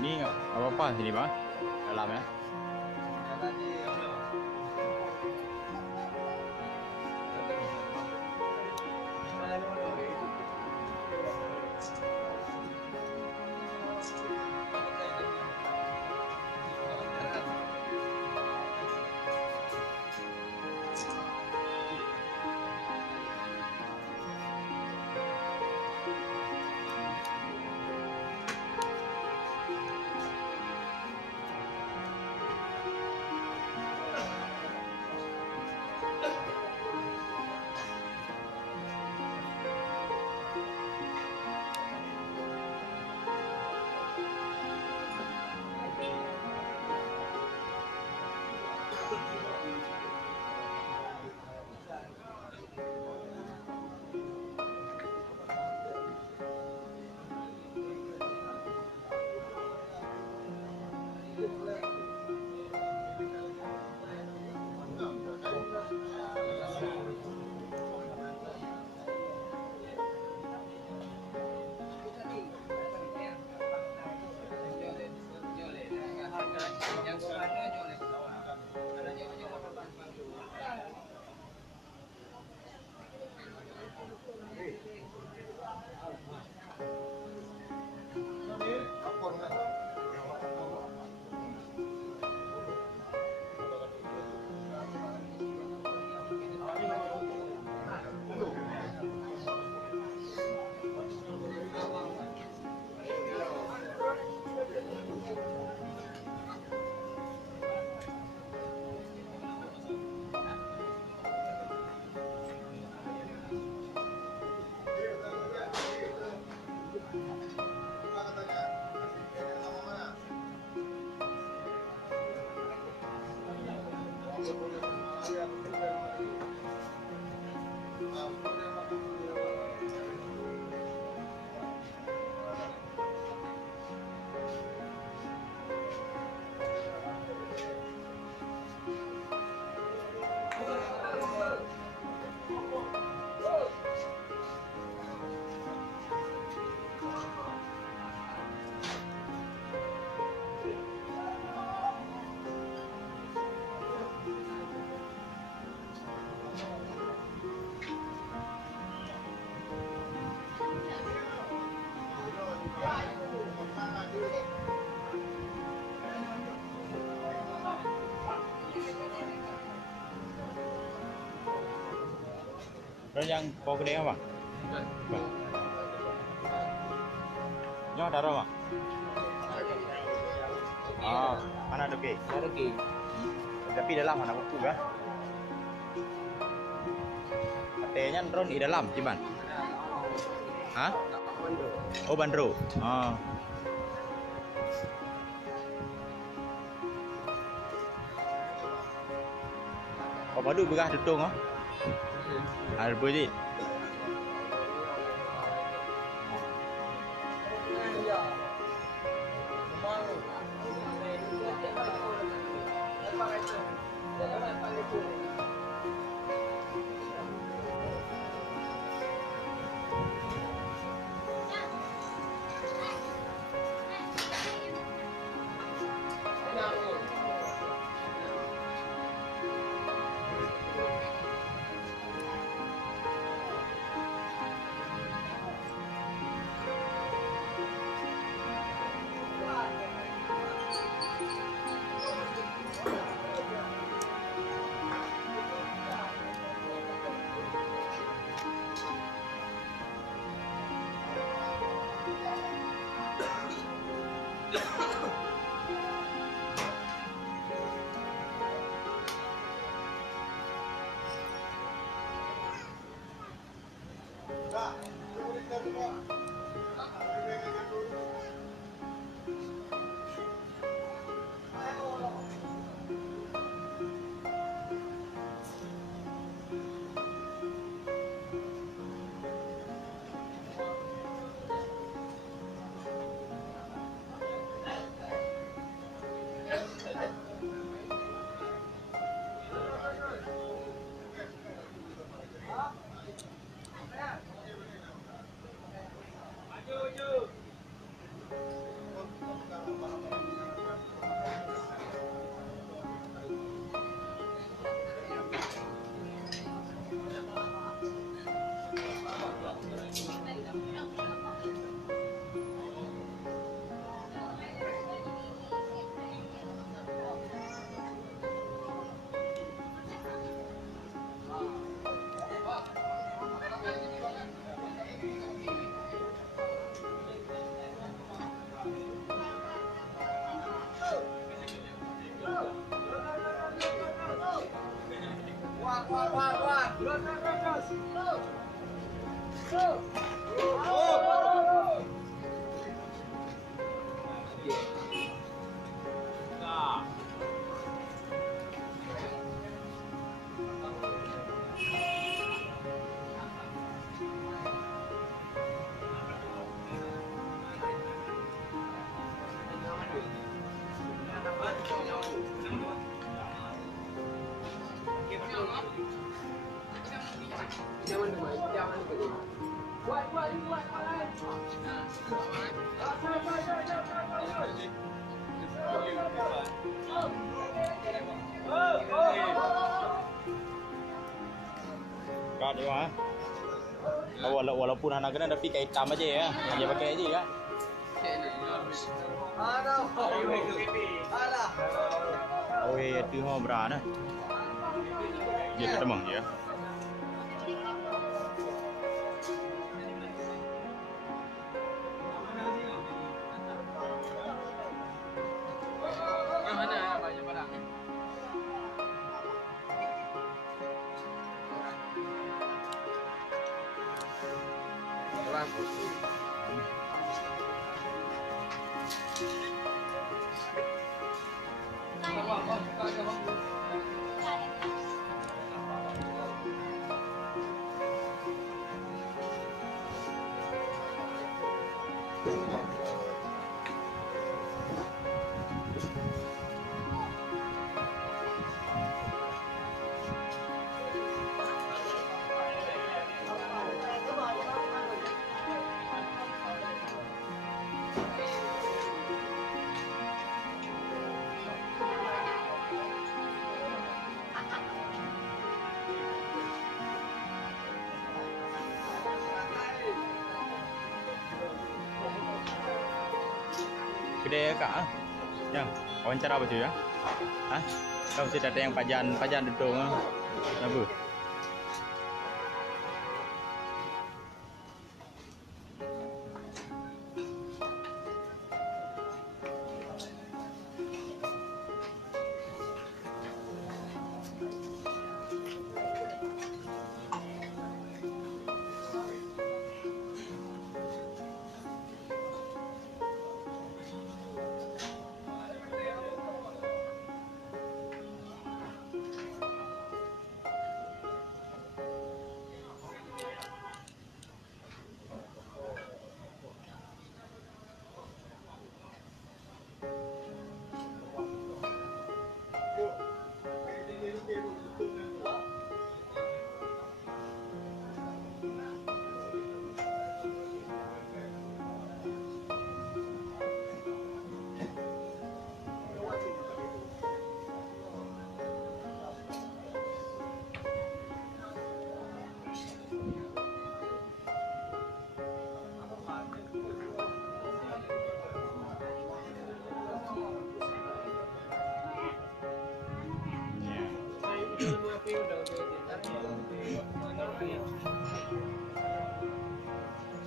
Ini apa-apa sini bang? Dalam ya? Rồi yang kau gede apa? Nyo ada apa? Ah, mana ada ke? Ada ke? Tapi dalam mana buku kan? Katanya drone di dalam, cuman. Hah? Oh bandro. Ah. Kau padu begah tutung ah? Ada boleh. Kat dia ah. Walaupun anak kena tapi kain hitam aja ya. Dia pakai aja kan. Oh iya tu ho berana. Dia ketemu ya. Kedai kak ah. Yang wawancara apa tu ya? Hah? Kau mesti datang yang pajan duduk ah. Kenapa?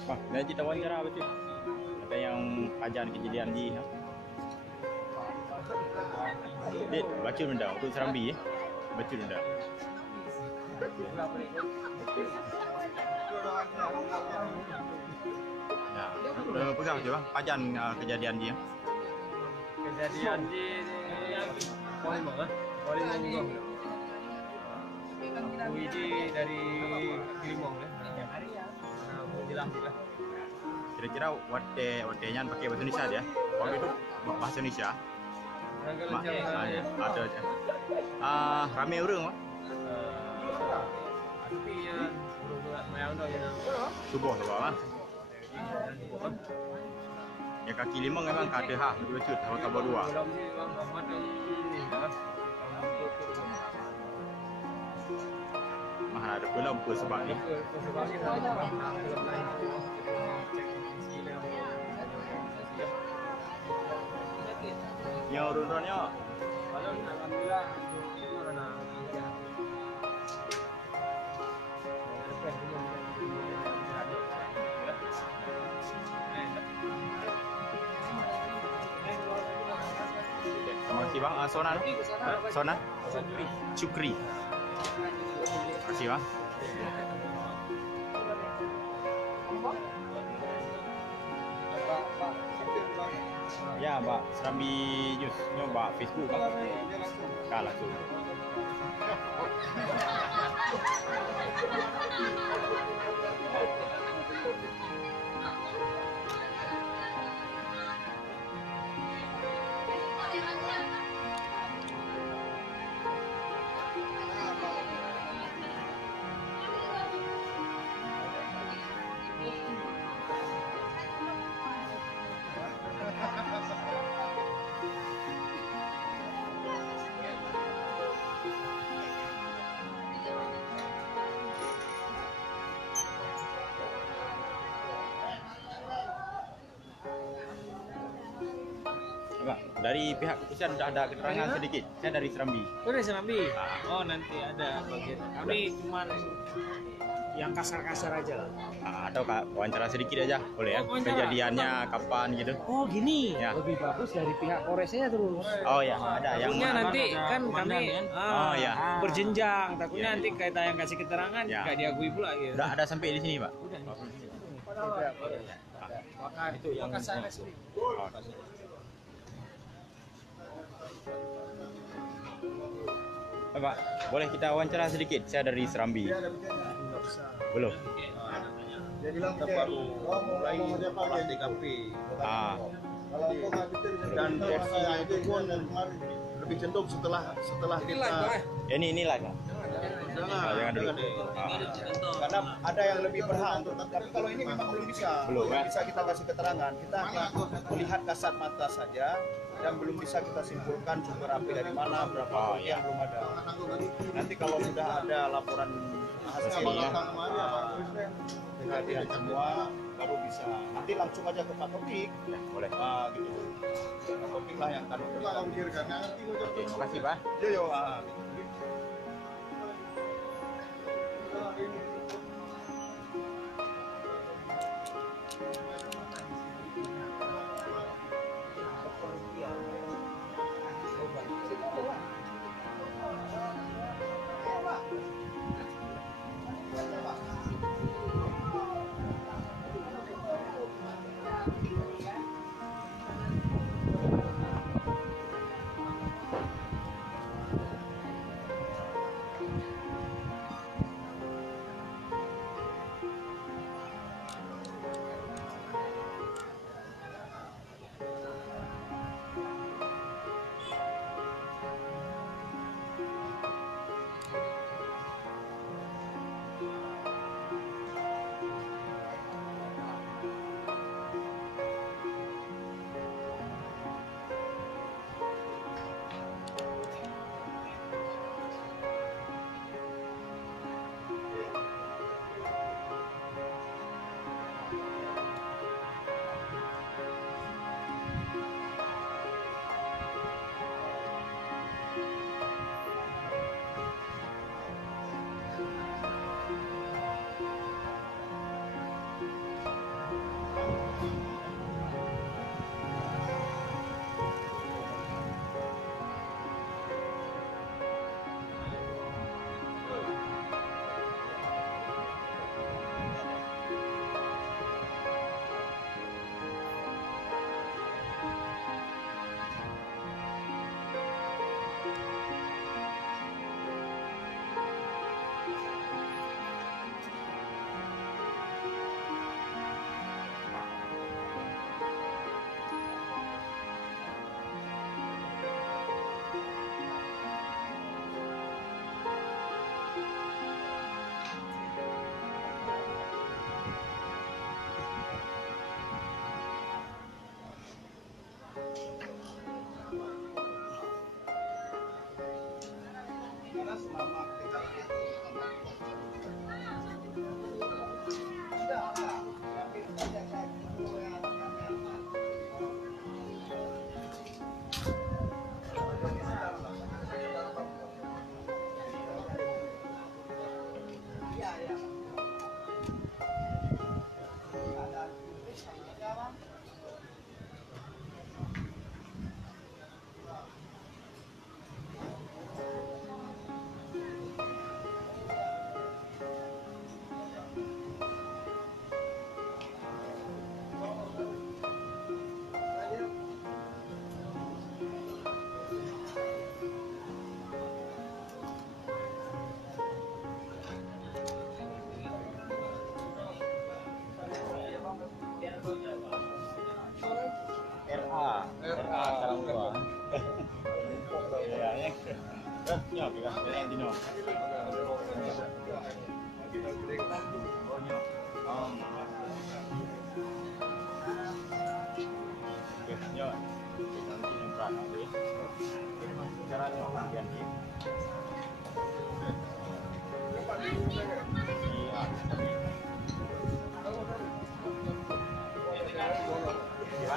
Wah, dah cerita wawancara apa tu? Ada yang pajan kejadian di ha? Dek, baca benda untuk Serambi eh. Baca benda. Ya, pegang je bang, pajan kejadian dia. Kejadian di Polimong ah. Polimong. Widi dari Polimong lah. Jelas lah. Kira-kira watenya pakai bahasa Indonesia dia. Kalau itu bahasa Indonesia. Ada aja. Ramai orang mah. Tapi yang dah ya. Subuh tu bang. Ya kaki lima memang kada ha, dua cut, tambah dua. Mahal ada pula apa sebab ni? Yang urun-urunnya. Alhamdulillah. Terima kasih bang. Sona? Sona? Syukri. Terima kasih bang. Ya, Mbak Serambi News. Ini Mbak Facebook Pak. Kalah tuh. Pak, dari pihak kepolisian sudah ada keterangan sedikit. Saya dari Serambi. Oh, dari Serambi. Oh, nanti ada bagian. Kami cuman yang kasar-kasar aja lah. Atau Kak, wawancara sedikit aja boleh ya? Oh, wawancara. Kejadiannya kapan gitu? Oh, gini. Ya. Lebih bagus dari pihak Polresnya terus. Oh ya, ada yang Takutnya nanti kan kami Oh, ya. berjenjang. Takutnya Ya. nanti kita yang kasih keterangan Ya. nggak diakui pula gitu. udah ada sampai di sini, Pak. Itu yang sana sini. Pak, boleh kita wawancara sedikit? Saya dari Serambi. Belum. Dia bilang kita baru mulai olah TKP. Ah, Dan porsinya itu pun lebih cenderung setelah kita ini lah Kak. Jangan dulu. karena ada yang lebih berhak untuk, tapi kalau ini memang belum bisa Belum, bisa kita kasih keterangan. Kita hanya melihat kasat mata saja dan belum bisa kita simpulkan sumber api dari mana, berapa Oh, yang belum ada. Nanti kalau sudah ada laporan Hasilnya. kejadian semua baru bisa. Nanti langsung aja ke Pak Topik. Ya, boleh. Gitu. Pak Topik lah yang akan memberikan. Oke, terima kasih, Pak. Yo yo.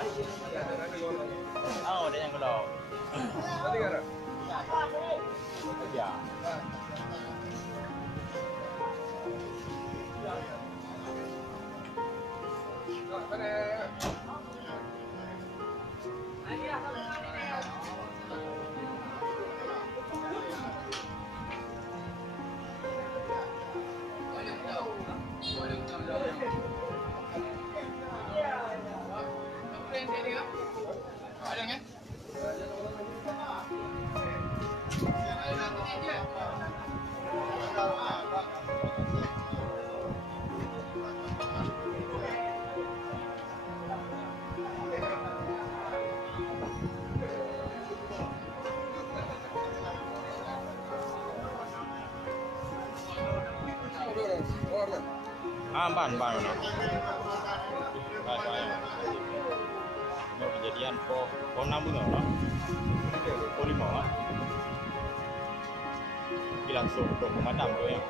Oh, ada yang kalau. Ya. Ban mana? Ini kejadian po 6 bulan lah. Po 5 lah. Langsung untuk pemadam tu yang.